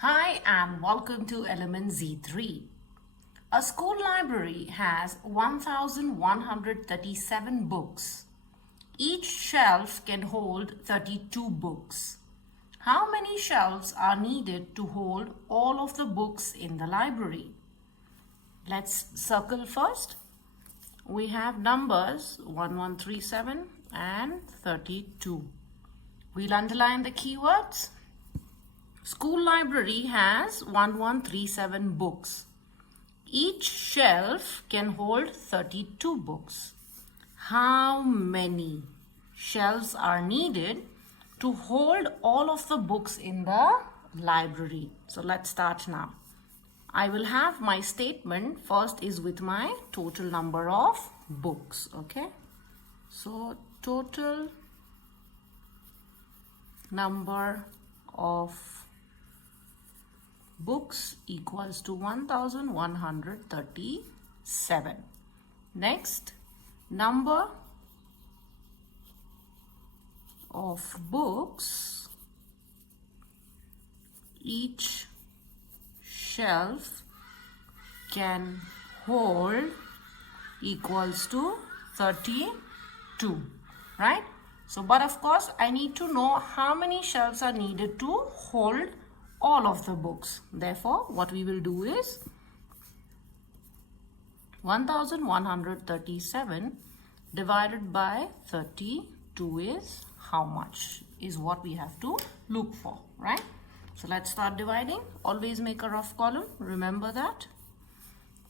Hi and welcome to Element Z3. A school library has 1,137 books. Each shelf can hold 32 books. How many shelves are needed to hold all of the books in the library? Let's circle first. We have numbers 1137 and 32. We'll underline the keywords. School library has 1137 books. Each shelf can hold 32 books. How many shelves are needed to hold all of the books in the library? So let's start now. I will have my statement first is with my total number of books. Okay. So total number of books equals to 1137. Next, number of books each shelf can hold equals to 32, right? So, but of course, I need to know how many shelves are needed to hold all of the books. Therefore, what we will do is 1137 divided by 32 is how much is what we have to look for, right? So let's start dividing. Always make a rough column. Remember that.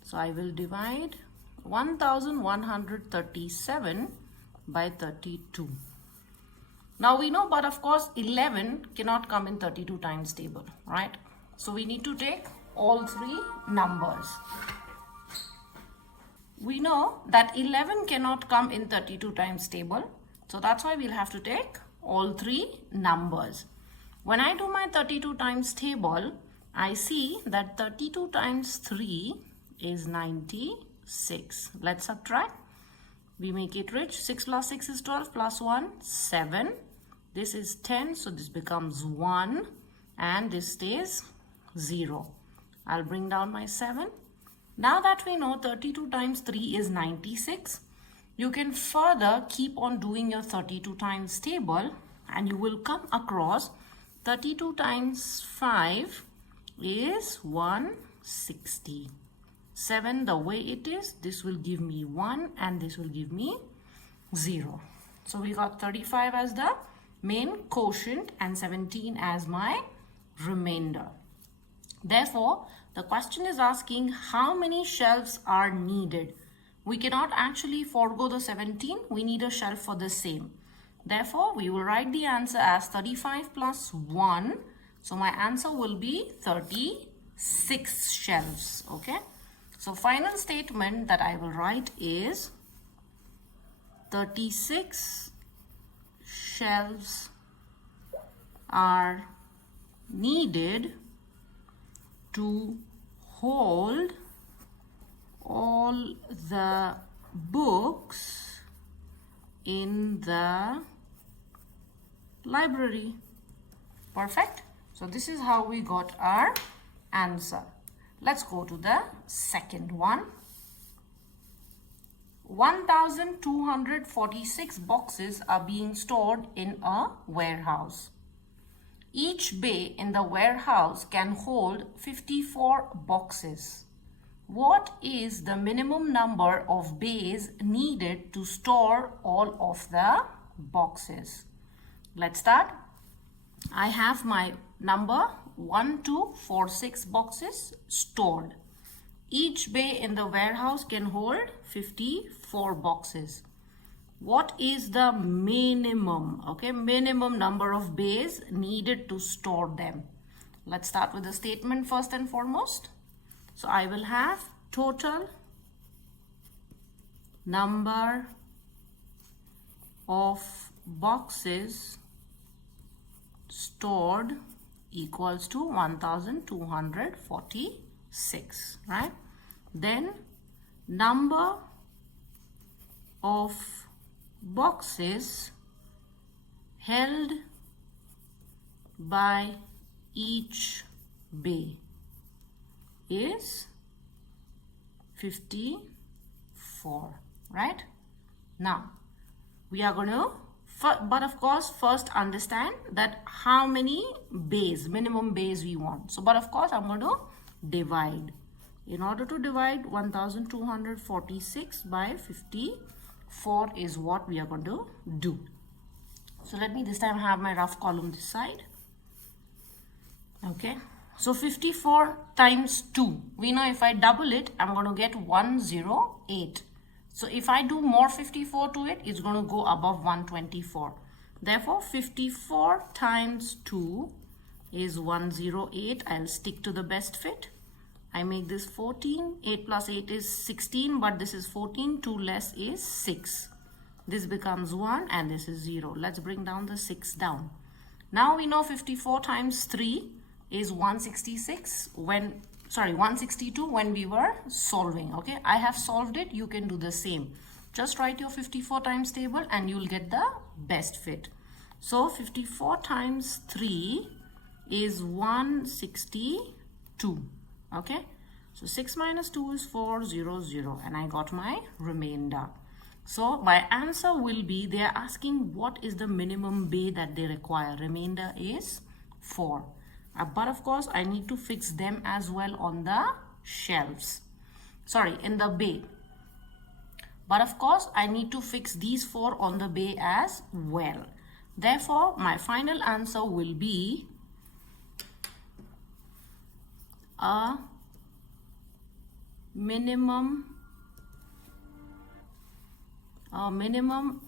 So I will divide 1137 by 32. Now we know, but of course 11 cannot come in 32 times table, right? So we need to take all three numbers. We know that 11 cannot come in 32 times table. So that's why we'll have to take all three numbers. When I do my 32 times table, I see that 32 times 3 is 96. Let's subtract. We make it rich. 6 plus 6 is 12 plus 1, 7. This is 10, so this becomes 1 and this stays 0. I'll bring down my 7. Now that we know 32 times 3 is 96, you can further keep on doing your 32 times table and you will come across 32 times 5 is 160. 7 the way it is, this will give me 1 and this will give me 0. So we got 35 as the main quotient and 17 as my remainder. Therefore, the question is asking how many shelves are needed. We cannot actually forego the 17. We need a shelf for the same. Therefore, we will write the answer as 35 plus 1. So my answer will be 36 shelves. Okay. So final statement that I will write is 36 shelves are needed to hold all the books in the library. Perfect. So this is how we got our answer. Let's go to the second one. 1,246 boxes are being stored in a warehouse. Each bay in the warehouse can hold 54 boxes. What is the minimum number of bays needed to store all of the boxes? Let's start. I have my number 1,246 boxes stored. Each bay in the warehouse can hold 54 boxes. What is the minimum, minimum number of bays needed to store them? Let's start with the statement first and foremost. So I will have total number of boxes stored equals to 1,246, right? Then number of boxes held by each bay is 54, right? Now, we are going to, but of course, first understand that how many bays, minimum bays we want. So, but of course, I'm going to divide. In order to divide 1246 by 54 is what we are going to do. So, let me this time have my rough column this side. Okay. So, 54 times 2. We know if I double it, I'm going to get 108. So if I do more 54 to it, it's going to go above 124. Therefore, 54 times 2 is 108. I'll stick to the best fit. I make this 14. 8 plus 8 is 16, but this is 14. 2 less is 6. This becomes 1 and this is 0. Let's bring down the 6 down. Now we know 54 times 3 is 166 when 162 when we were solving. Okay, I have solved it. You can do the same. Just write your 54 times table and you'll get the best fit. So 54 times 3 is 162. Okay, so 6 minus 2 is 400 and I got my remainder. So my answer will be, they are asking what is the minimum bay that they require. Remainder is 4. But of course, I need to fix them as well on the shelves. Sorry, in the bay. But of course, I need to fix these 4 on the bay as well. Therefore, my final answer will be a minimum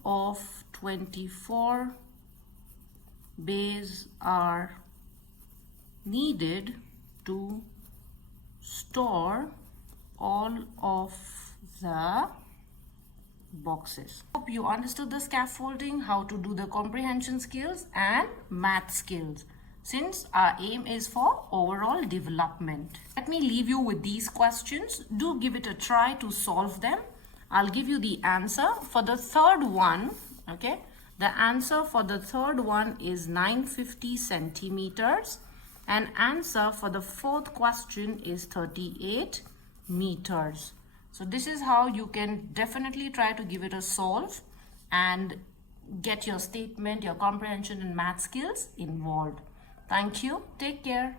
of 24 bays are needed to store all of the boxes. Hope you understood the scaffolding, how to do the comprehension skills and math skills, since our aim is for overall development. Let me leave you with these questions. Do give it a try to solve them. I'll give you the answer for the third one. Okay, the answer for the third one is 950 centimeters. And answer for the fourth question is 38 meters. So this is how you can definitely try to give it a solve and get your statement, your comprehension and math skills involved. Thank you. Take care.